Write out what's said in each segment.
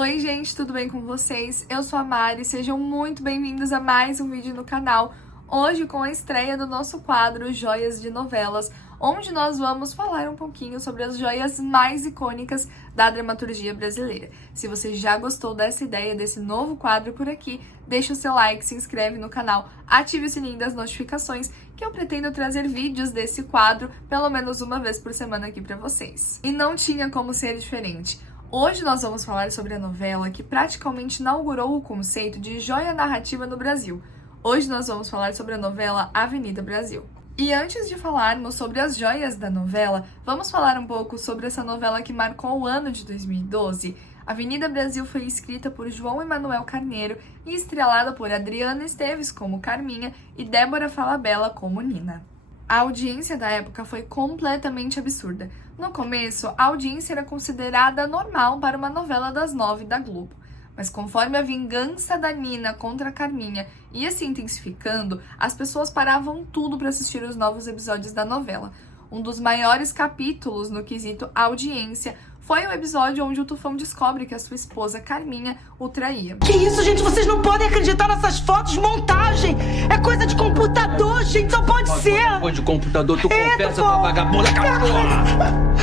Oi gente, tudo bem com vocês? Eu sou a Mari, sejam muito bem-vindos a mais um vídeo no canal. Hoje com a estreia do nosso quadro Joias de Novelas, onde nós vamos falar um pouquinho sobre as joias mais icônicas da dramaturgia brasileira. Se você já gostou dessa ideia, desse novo quadro por aqui, deixa o seu like, se inscreve no canal, ative o sininho das notificações, que eu pretendo trazer vídeos desse quadro pelo menos uma vez por semana aqui pra vocês. E não tinha como ser diferente. Hoje nós vamos falar sobre a novela que praticamente inaugurou o conceito de joia narrativa no Brasil. Hoje nós vamos falar sobre a novela Avenida Brasil. E antes de falarmos sobre as joias da novela, vamos falar um pouco sobre essa novela que marcou o ano de 2012. Avenida Brasil foi escrita por João Emanuel Carneiro e estrelada por Adriana Esteves como Carminha e Débora Falabella como Nina. A audiência da época foi completamente absurda. No começo, a audiência era considerada normal para uma novela das 9 da Globo. Mas conforme a vingança da Nina contra a Carminha ia se intensificando, as pessoas paravam tudo para assistir os novos episódios da novela. Um dos maiores capítulos no quesito audiência foi o episódio onde o Tufão descobre que a sua esposa Carminha o traía. Que isso, gente? Vocês não podem acreditar nessas fotos, montagem! É coisa de computador, gente, só pode ser! Coisa de computador, tu confessa pra vagabunda, cachorra!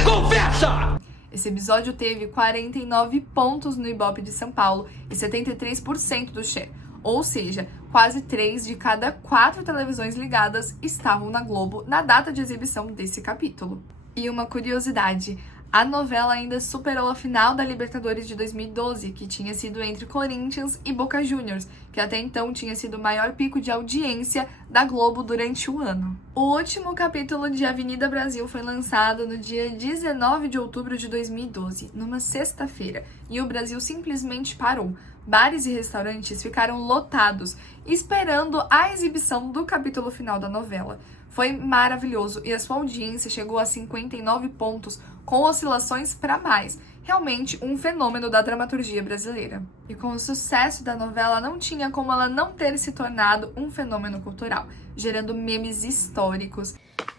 Confessa! Esse episódio teve 49 pontos no Ibope de São Paulo e 73% do share. Ou seja, quase 3 de cada 4 televisões ligadas estavam na Globo na data de exibição desse capítulo. E uma curiosidade, a novela ainda superou a final da Libertadores de 2012, que tinha sido entre Corinthians e Boca Juniors, que até então tinha sido o maior pico de audiência da Globo durante o ano. O último capítulo de Avenida Brasil foi lançado no dia 19 de outubro de 2012, numa sexta-feira, e o Brasil simplesmente parou. Bares e restaurantes ficaram lotados, esperando a exibição do capítulo final da novela. Foi maravilhoso e a sua audiência chegou a 59 pontos, com oscilações para mais. Realmente um fenômeno da dramaturgia brasileira. E com o sucesso da novela, não tinha como ela não ter se tornado um fenômeno cultural, gerando memes históricos.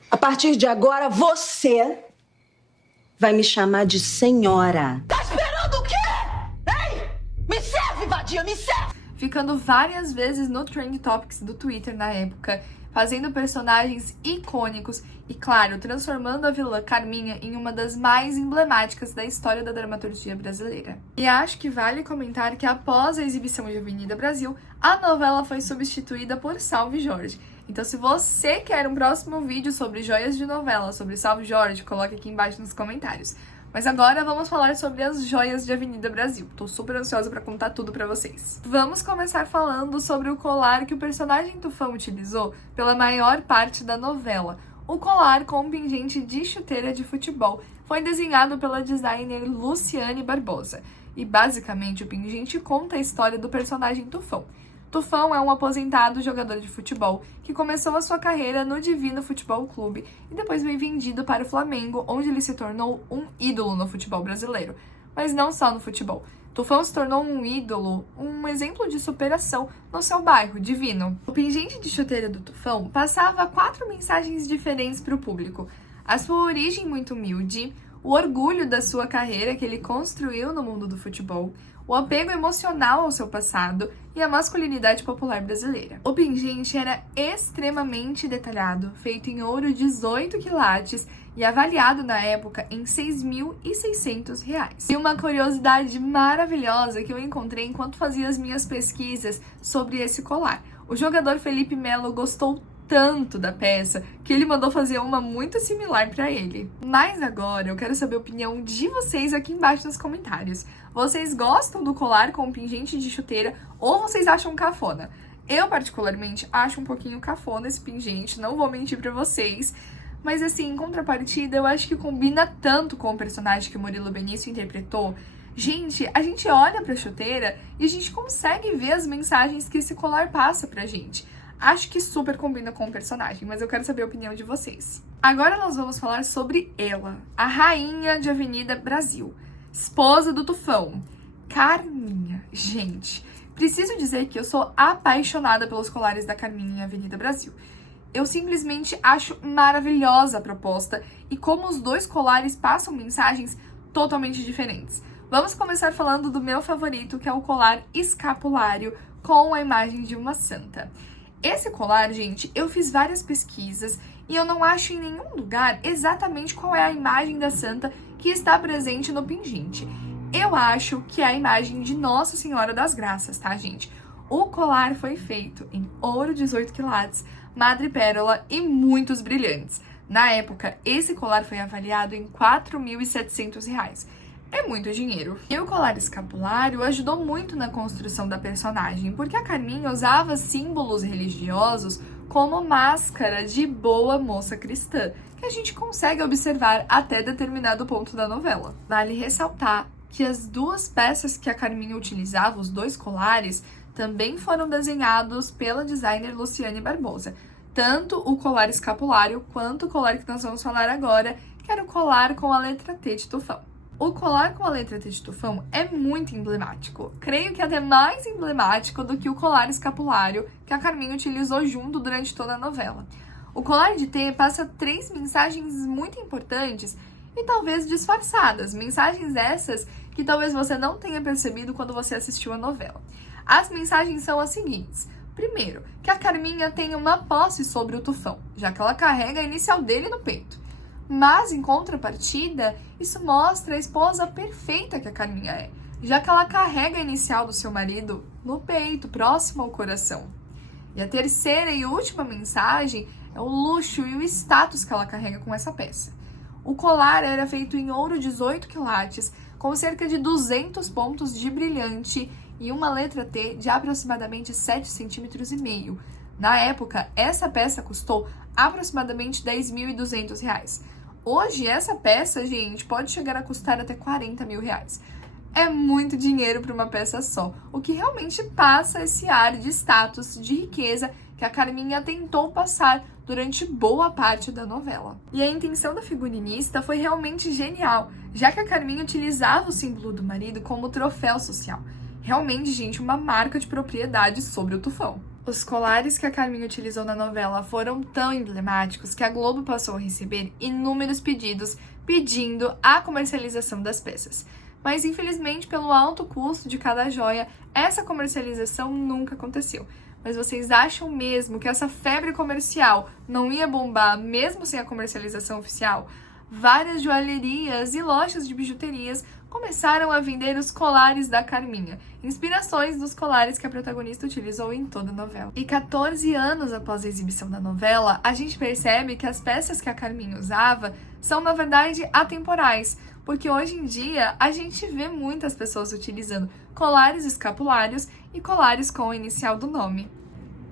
A partir de agora, você vai me chamar de senhora. Tá esperando o quê? Ei! Me serve, vadia, me serve! Ficando várias vezes no Trend Topics do Twitter na época, fazendo personagens icônicos e, claro, transformando a vilã Carminha em uma das mais emblemáticas da história da dramaturgia brasileira. E acho que vale comentar que após a exibição de Avenida Brasil, a novela foi substituída por Salve Jorge. Então, se você quer um próximo vídeo sobre joias de novela, sobre Salve Jorge, coloque aqui embaixo nos comentários. Mas agora vamos falar sobre as joias de Avenida Brasil. Tô super ansiosa pra contar tudo pra vocês. Vamos começar falando sobre o colar que o personagem Tufão utilizou pela maior parte da novela. O colar com pingente de chuteira de futebol foi desenhado pela designer Luciane Barbosa. E basicamente o pingente conta a história do personagem Tufão. Tufão é um aposentado jogador de futebol que começou a sua carreira no Divino Futebol Clube e depois foi vendido para o Flamengo, onde ele se tornou um ídolo no futebol brasileiro. Mas não só no futebol. Tufão se tornou um ídolo, um exemplo de superação no seu bairro, Divino. O pingente de chuteira do Tufão passava 4 mensagens diferentes para o público. A sua origem muito humilde, o orgulho da sua carreira que ele construiu no mundo do futebol, o apego emocional ao seu passado e a masculinidade popular brasileira. O pingente era extremamente detalhado, feito em ouro 18 quilates e avaliado na época em R$ 6.600. E uma curiosidade maravilhosa que eu encontrei enquanto fazia as minhas pesquisas sobre esse colar. O jogador Felipe Melo gostou tanto da peça que ele mandou fazer uma muito similar para ele. Mas agora eu quero saber a opinião de vocês aqui embaixo nos comentários. Vocês gostam do colar com pingente de chuteira ou vocês acham cafona? Eu particularmente acho um pouquinho cafona esse pingente, não vou mentir para vocês. Mas assim, em contrapartida, eu acho que combina tanto com o personagem que o Murilo Benício interpretou. Gente, a gente olha pra chuteira e a gente consegue ver as mensagens que esse colar passa pra gente. Acho que super combina com o personagem, mas eu quero saber a opinião de vocês. Agora nós vamos falar sobre ela, a rainha de Avenida Brasil, esposa do Tufão, Carminha. Gente, preciso dizer que eu sou apaixonada pelos colares da Carminha em Avenida Brasil. Eu simplesmente acho maravilhosa a proposta e como os dois colares passam mensagens totalmente diferentes. Vamos começar falando do meu favorito, que é o colar escapulário com a imagem de uma santa. Esse colar, gente, eu fiz várias pesquisas e eu não acho em nenhum lugar exatamente qual é a imagem da santa que está presente no pingente. Eu acho que é a imagem de Nossa Senhora das Graças, tá, gente? O colar foi feito em ouro 18 quilates, madrepérola e muitos brilhantes. Na época, esse colar foi avaliado em R$ 4.700. É muito dinheiro. E o colar escapulário ajudou muito na construção da personagem, porque a Carminha usava símbolos religiosos como máscara de boa moça cristã, que a gente consegue observar até determinado ponto da novela. Vale ressaltar que as duas peças que a Carminha utilizava, os dois colares, também foram desenhados pela designer Luciane Barbosa. Tanto o colar escapulário quanto o colar que nós vamos falar agora, que era o colar com a letra T de tufão. O colar com a letra T de tufão é muito emblemático. Creio que é até mais emblemático do que o colar escapulário que a Carminha utilizou junto durante toda a novela. O colar de T passa 3 mensagens muito importantes e talvez disfarçadas. Mensagens essas que talvez você não tenha percebido quando você assistiu a novela. As mensagens são as seguintes. Primeiro, que a Carminha tem uma posse sobre o tufão, já que ela carrega a inicial dele no peito. Mas, em contrapartida, isso mostra a esposa perfeita que a Carminha é, já que ela carrega a inicial do seu marido no peito, próximo ao coração. E a terceira e última mensagem é o luxo e o status que ela carrega com essa peça. O colar era feito em ouro 18 quilates, com cerca de 200 pontos de brilhante e uma letra T de aproximadamente 7,5 cm. Na época, essa peça custou aproximadamente R$ 10.200. Hoje, essa peça, gente, pode chegar a custar até R$ 40 mil. É muito dinheiro para uma peça só, o que realmente passa esse ar de status, de riqueza que a Carminha tentou passar durante boa parte da novela. E a intenção da figurinista foi realmente genial, já que a Carminha utilizava o símbolo do marido como troféu social. Realmente, gente, uma marca de propriedade sobre o tufão. Os colares que a Carminha utilizou na novela foram tão emblemáticos que a Globo passou a receber inúmeros pedidos pedindo a comercialização das peças. Mas, infelizmente, pelo alto custo de cada joia, essa comercialização nunca aconteceu. Mas vocês acham mesmo que essa febre comercial não ia bombar mesmo sem a comercialização oficial? Várias joalherias e lojas de bijuterias começaram a vender os colares da Carminha, inspirações dos colares que a protagonista utilizou em toda a novela. E 14 anos após a exibição da novela, a gente percebe que as peças que a Carminha usava são, na verdade, atemporais, porque hoje em dia a gente vê muitas pessoas utilizando colares escapulários e colares com a inicial do nome.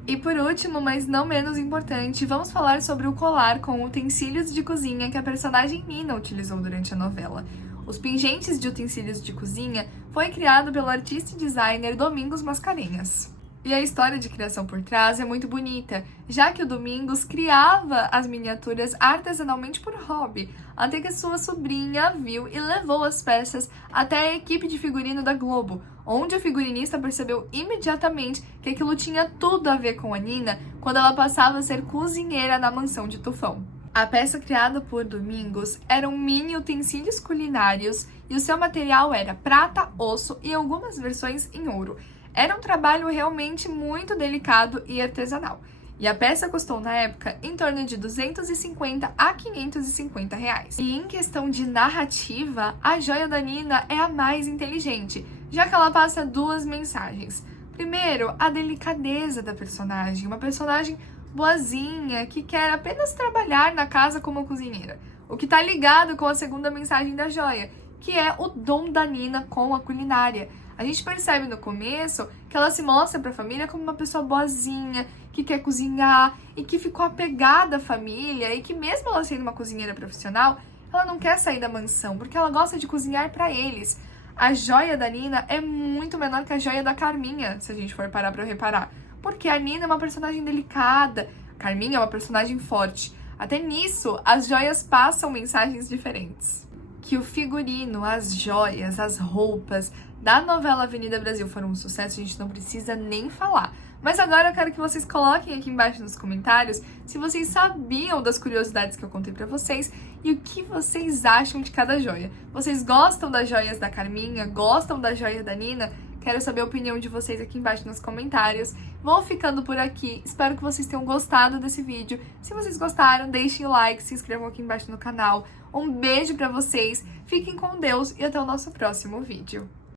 E por último, mas não menos importante, vamos falar sobre o colar com utensílios de cozinha que a personagem Nina utilizou durante a novela. Os pingentes de utensílios de cozinha foi criado pelo artista e designer Domingos Mascarenhas. E a história de criação por trás é muito bonita, já que o Domingos criava as miniaturas artesanalmente por hobby, até que sua sobrinha viu e levou as peças até a equipe de figurino da Globo, onde o figurinista percebeu imediatamente que aquilo tinha tudo a ver com a Nina quando ela passava a ser cozinheira na mansão de Tufão. A peça criada por Domingos eram mini utensílios culinários e o seu material era prata, osso e algumas versões em ouro. Era um trabalho realmente muito delicado e artesanal. E a peça custou na época em torno de 250 a 550 reais. E em questão de narrativa, a joia da Nina é a mais inteligente, já que ela passa 2 mensagens. Primeiro, a delicadeza da personagem, uma personagem boazinha, que quer apenas trabalhar na casa como cozinheira. O que está ligado com a segunda mensagem da joia, que é o dom da Nina com a culinária. A gente percebe no começo que ela se mostra para a família como uma pessoa boazinha, que quer cozinhar e que ficou apegada à família e que mesmo ela sendo uma cozinheira profissional, ela não quer sair da mansão, porque ela gosta de cozinhar para eles. A joia da Nina é muito menor que a joia da Carminha, se a gente for parar para reparar. Porque a Nina é uma personagem delicada, a Carminha é uma personagem forte. Até nisso, as joias passam mensagens diferentes. que o figurino, as joias, as roupas da novela Avenida Brasil foram um sucesso, a gente não precisa nem falar. Mas agora eu quero que vocês coloquem aqui embaixo nos comentários se vocês sabiam das curiosidades que eu contei pra vocês e o que vocês acham de cada joia. Vocês gostam das joias da Carminha? Gostam da joia da Nina? Quero saber a opinião de vocês aqui embaixo nos comentários. Vou ficando por aqui. Espero que vocês tenham gostado desse vídeo. Se vocês gostaram, deixem o like, se inscrevam aqui embaixo no canal. Um beijo pra vocês, fiquem com Deus e até o nosso próximo vídeo.